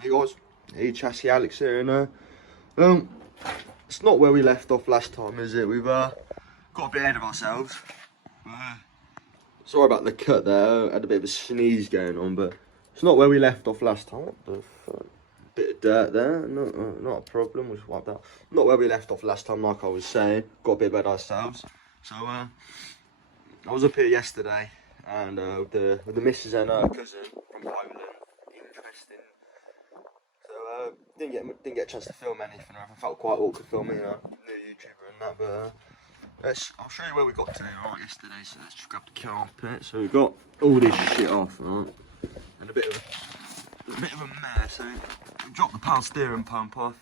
Hey guys, hey Chassis Alex here, and it's not where we left off last time, is it? We've got a bit ahead of ourselves. Sorry about the cut there, I had a bit of a sneeze going on, but it's not where we left off last time. What the fuck? Bit of dirt there, not a problem, we'll just wipe that. Not where we left off last time, like I was saying, got a bit ahead of ourselves. So, I was up here yesterday, and with the missus and her cousin from Poland, interesting. So didn't get a chance to film anything. I felt quite awkward filming, new YouTuber and that. But I'll show you where we got to right yesterday. So let's just grab the carpet. So we got all this shit off, right, and a bit of a mess. So we dropped the power steering pump off,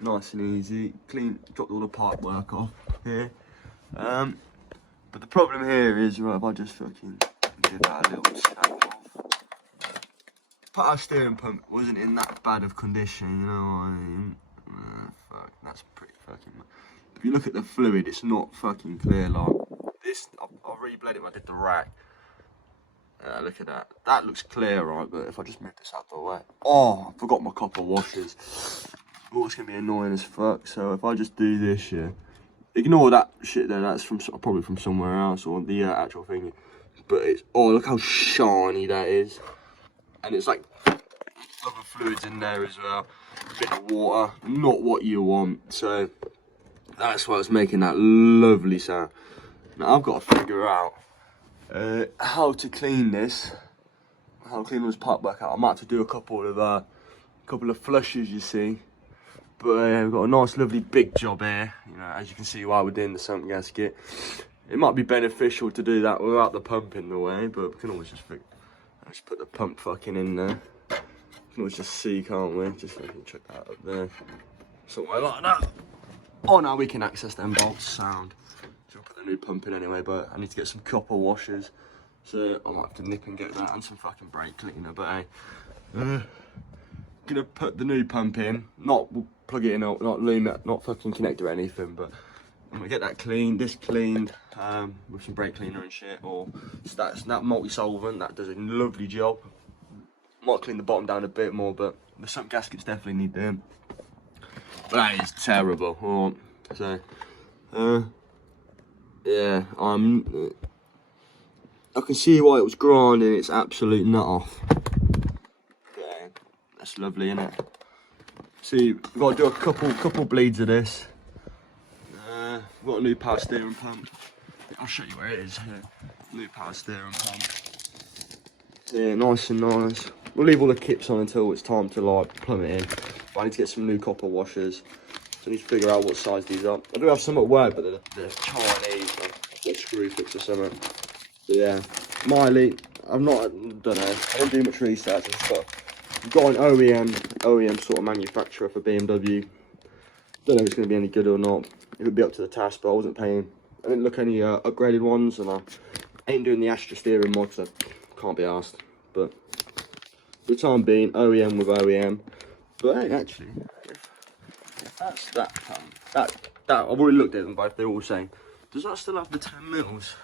nice and easy. Clean, dropped all the pipe work off here. But the problem here is, right, if I just fucking give that a little snap off. Our steering pump wasn't in that bad of condition, you know what I mean? Fuck, that's pretty fucking. If you look at the fluid, it's not fucking clear. Like this, I re-bled it when I did the rack. Look at that. That looks clear, right? But if I just move this out the way, oh, I forgot my copper washers. Oh, it's gonna be annoying as fuck. So if I just do this, yeah, ignore that shit there. That's probably from somewhere else, or the actual thing. But it's, oh, look how shiny that is. And it's like other fluids in there as well, a bit of water, not what you want. So that's why it's making that lovely sound. Now I've got to figure out how to clean this, how to clean this pipe work out. I might have to do a couple of flushes, you see. But we've got a nice lovely big job here, as you can see while we're doing the sump gasket. It might be beneficial to do that without the pump in the way, but we can always just figure. Let's put the pump fucking in there. We can always just see, can't we? Just fucking check that up there. Somewhere like that. Oh, now we can access them bolts sound. So we'll put the new pump in anyway, but I need to get some copper washers. So I might have to nip and get that and some fucking brake cleaner. But hey, gonna put the new pump in. Not plug it in, not loom it, not fucking connect or anything, but I'm gonna get that cleaned, this cleaned, with some brake cleaner and shit, or that multi-solvent, that does a lovely job. Might clean the bottom down a bit more, but the sump gaskets definitely need them. But that is terrible. Alright, so, yeah, I can see why it was grinding its absolute nut off. Yeah, that's lovely, isn't it? See, we've got to do a couple bleeds of this. We've got a new power steering pump. I'll show you where it is here. New power steering pump. Yeah, nice and nice. We'll leave all the kits on until it's time to like plumb it in. But I need to get some new copper washers. So I need to figure out what size these are. I do have some at work, but they're Chinese. They're screw fix or something. But yeah, Miley, I don't know. I don't do much research. I've got an OEM sort of manufacturer for BMW. Don't know if it's going to be any good or not. It would be up to the task, but I wasn't paying. I didn't look any upgraded ones, and I ain't doing the Astra steering mod, so can't be asked. But for the time being, OEM with OEM. But hey, actually, if that's that pump, that I've already looked at them both. They're all saying, does that still have the 10 mils?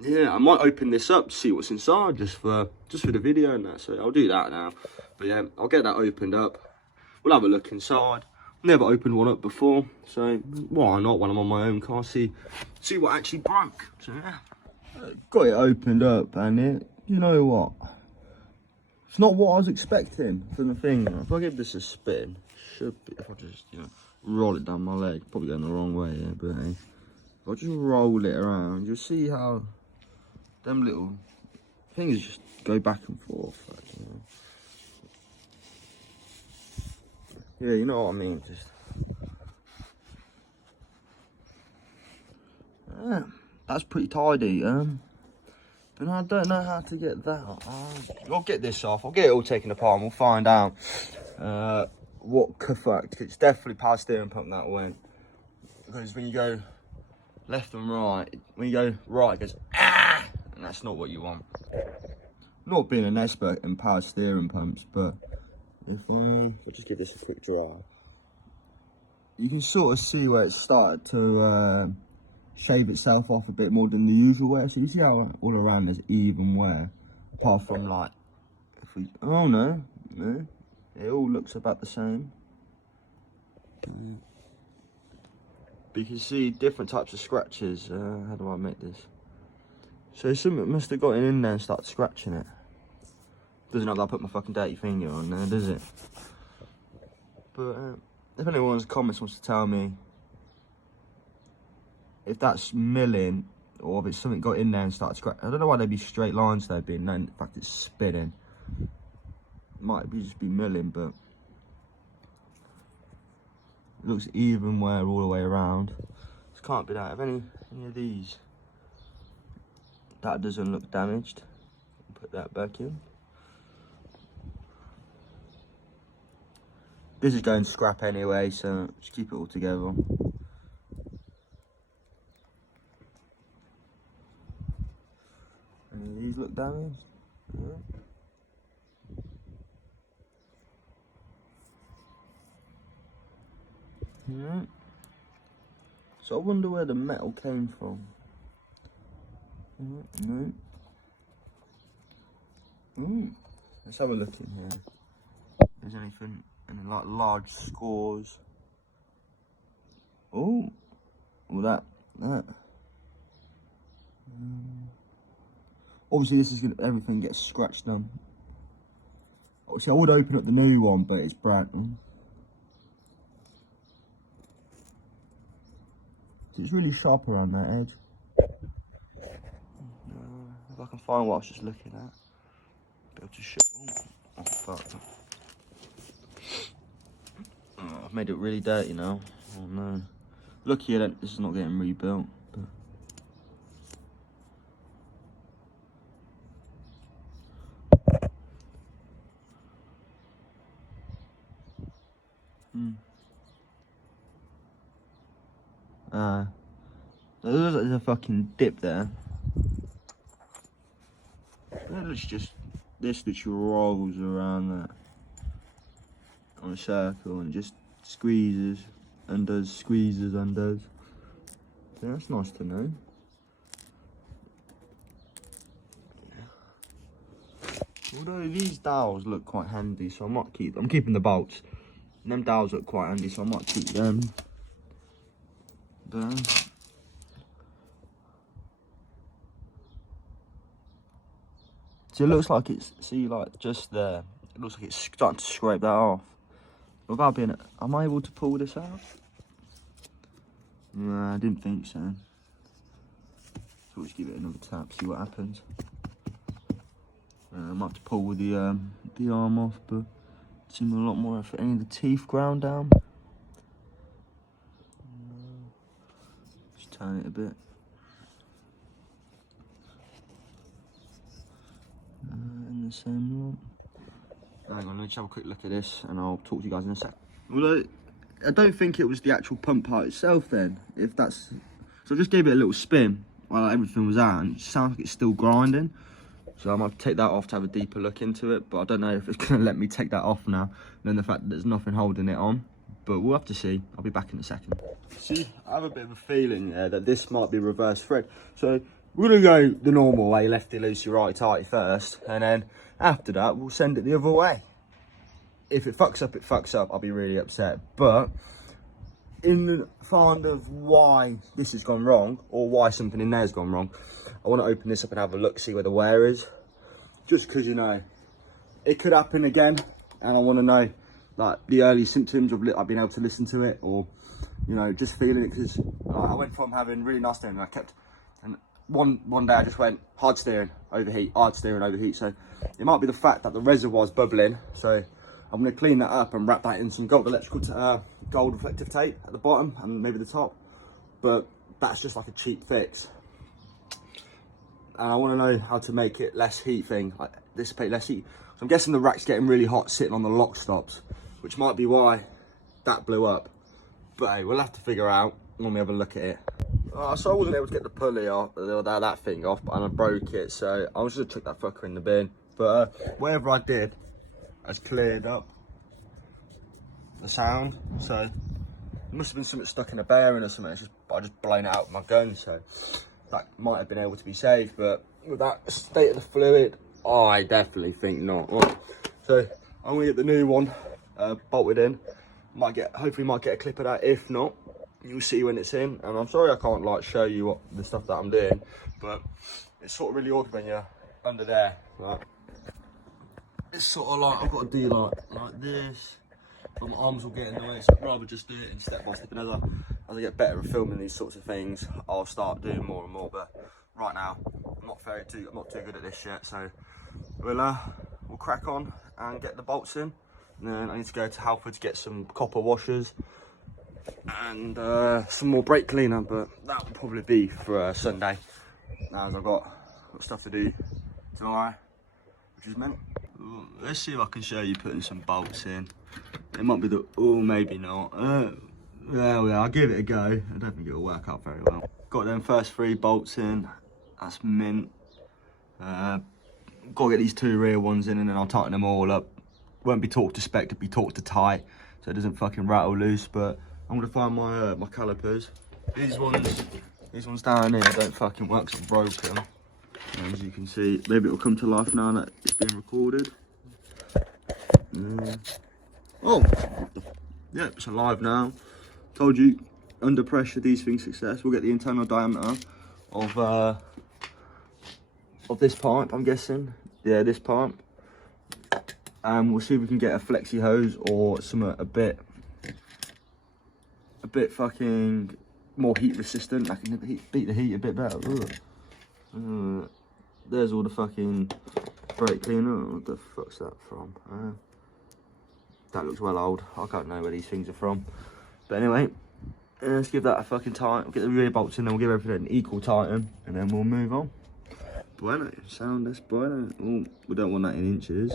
Yeah, I might open this up, see what's inside, just for the video and that. So I'll do that now. But yeah, I'll get that opened up. We'll have a look inside. Never opened one up before, so why not when I'm on my own car? See what actually broke. So yeah, got it opened up, and you know what? It's not what I was expecting from the thing. If I give this a spin, should be. If I just roll it down my leg, probably going the wrong way here, but hey, if I just roll it around, you'll see how them little things just go back and forth. Yeah, you know what I mean, just yeah, that's pretty tidy, but I don't know how to get that. I'll get this off, I'll get it all taken apart and we'll find out what fucked. It's definitely power steering pump that went, because when you go left and right, when you go right it goes ah, and that's not what you want. Not being an expert in power steering pumps, but if I just give this a quick dry, you can sort of see where it started to shave itself off a bit more than the usual wear. So you see how all around there's even wear, apart from like, if we, oh no, No, it all looks about the same. But you can see different types of scratches. How do I make this? So something must have gotten in there and started scratching it. Doesn't help that I put my fucking dirty finger on there, does it? But if anyone in the comments wants to tell me if that's milling or if it's something got in there and started scratching. I don't know why there'd be straight lines there being, no, in fact it's spinning. Might be just be milling, but it looks even wear all the way around. This can't be that. If any of these, that doesn't look damaged, put that back in. This is going to scrap anyway, so just keep it all together. Any of these look damaged? Yeah. Yeah. So I wonder where the metal came from. No. Let's have a look in here. If there's anything, any like large scores. Oh, well that. Obviously this is gonna, everything gets scratched down. Obviously I would open up the new one, but it's brand. So it's really sharp around that edge. If I can find what I was just looking at, be able to show. Oh fuck! Oh, I've made it really dirty now. Oh no! Lucky that this is not getting rebuilt. But there's a fucking dip there. It's just this literally rolls around that on a circle and just squeezes, undoes, squeezes, undoes. So that's nice to know. Although these dowels look quite handy, so I might keep. I'm keeping the bolts. And them dowels look quite handy, so I might keep them. But so it looks like it's, see, like just there. It looks like it's starting to scrape that off. Without being, am I able to pull this out? Nah, I didn't think so. So we'll just give it another tap, see what happens. I might have to pull with the arm off, but it seemed a lot more effort. Any of the teeth ground down. Just turn it a bit. In the same one. Hang on, let's have a quick look at this and I'll talk to you guys in a sec. Although, I don't think it was the actual pump part itself then, if that's... So I just gave it a little spin while everything was out and it sounds like it's still grinding. So I might take that off to have a deeper look into it, but I don't know if it's going to let me take that off now, than the fact that there's nothing holding it on. But we'll have to see. I'll be back in a second. See, I have a bit of a feeling that this might be reverse thread. So we're going to go the normal way, lefty loosey, righty tighty first, and then after that we'll send it the other way. If it fucks up, it fucks up. I'll be really upset. But in the find of why this has gone wrong, or why something in there's gone wrong, I want to open this up and have a look, see where the wear is. Just because, you know, it could happen again, and I want to know like the early symptoms of I've been able to listen to it, or you know, just feeling it. Because I went from having really nice steering, and I kept, and one day I just went hard steering, overheat, hard steering, overheat. So it might be the fact that the reservoir's bubbling. So I'm going to clean that up and wrap that in some gold reflective tape at the bottom and maybe the top. But that's just like a cheap fix. And I want to know how to make it less heat thing, like dissipate less heat. So I'm guessing the rack's getting really hot sitting on the lock stops, which might be why that blew up. But hey, we'll have to figure out when we have a look at it. So I wasn't able to get the pulley off, that thing off, and I broke it. So I was just gonna chuck that fucker in the bin. But whatever I did has cleared up the sound. So it must have been something stuck in a bearing or something. I just blown it out with my gun. So that might have been able to be saved. But with that state of the fluid, I definitely think not. So I'm gonna get the new one bolted in. Hopefully might get a clip of that. If not, you'll see when it's in. And I'm sorry I can't like show you what the stuff that I'm doing, but it's sort of really awkward when you're under there. Right? It's sort of like I've got to do like this, but my arms will get in the way. So I'd rather just do it in step by step. And as I get better at filming these sorts of things, I'll start doing more and more. But right now, I'm not too good at this yet. So we'll crack on and get the bolts in. And then I need to go to Halford to get some copper washers and some more brake cleaner, but that will probably be for Sunday, as I've got stuff to do tomorrow, which is meant. Let's see if I can show you putting some bolts in. It might be maybe not. Yeah, I'll give it a go. I don't think it'll work out very well. Got them first 3 bolts in. That's mint. Got to get these 2 rear ones in, and then I'll tighten them all up. Won't be torqued to spec, it'll be torqued to tight, so it doesn't fucking rattle loose. But I'm gonna find my my calipers. These ones down here don't fucking work, so I've broken them. As you can see, maybe it'll come to life now that it's been recorded. Oh, yeah, it's alive now. Told you, under pressure, these things success. We'll get the internal diameter of this pipe, I'm guessing. Yeah, this pipe. And we'll see if we can get a flexi hose or something a bit fucking more heat resistant. I can beat the heat a bit better. There's all the fucking brake cleaner. What the fuck's that from? That looks well old. I can't know where these things are from. But anyway, let's give that a fucking tighten. We'll get the rear bolts in, then we'll give everything an equal tighten, and then we'll move on. Bueno, sound this bueno. Oh, we don't want that in inches.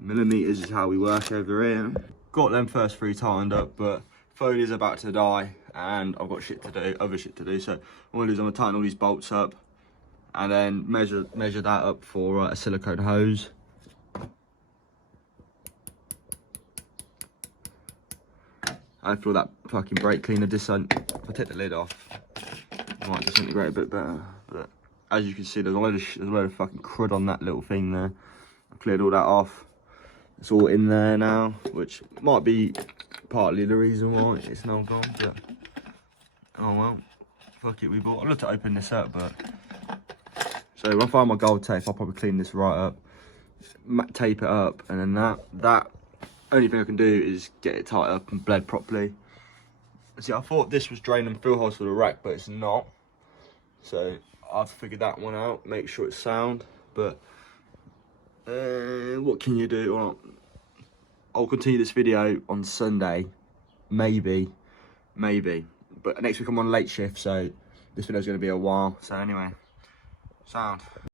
Millimeters is how we work over here. Got them first 3 tightened up, but phone is about to die and I've got shit to do, other shit to do. So what I'm gonna do is I'm gonna tighten all these bolts up and then measure that up for a silicone hose. And for that fucking brake cleaner, if I take the lid off, it might disintegrate a bit better. But as you can see, there's a load of fucking crud on that little thing there. I cleared all that off. It's all in there now, which might be partly the reason why it's now gone, but oh well, fuck it, I'd love to open this up, but so when I find my gold tape, I'll probably clean this right up, tape it up, and then that only thing I can do is get it tied up and bled properly. See, I thought this was drain and fill holes for the rack, but it's not, so I've figured that one out, make sure it's sound. But what can you do? Well, I'll continue this video on Sunday, maybe, but next week I'm on late shift, so this video's going to be a while. So anyway, sound.